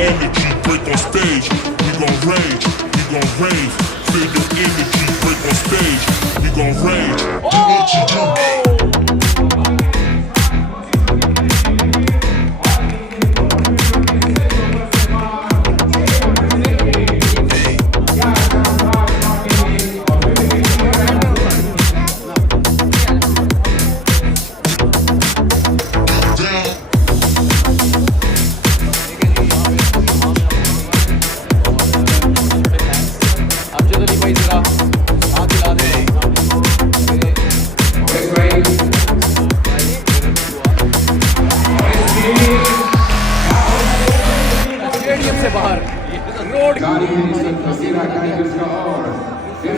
energy, break on stage. We gon' rage, we gon' rave. Feel your energy, break on stage. We gon' rage. Do what you do.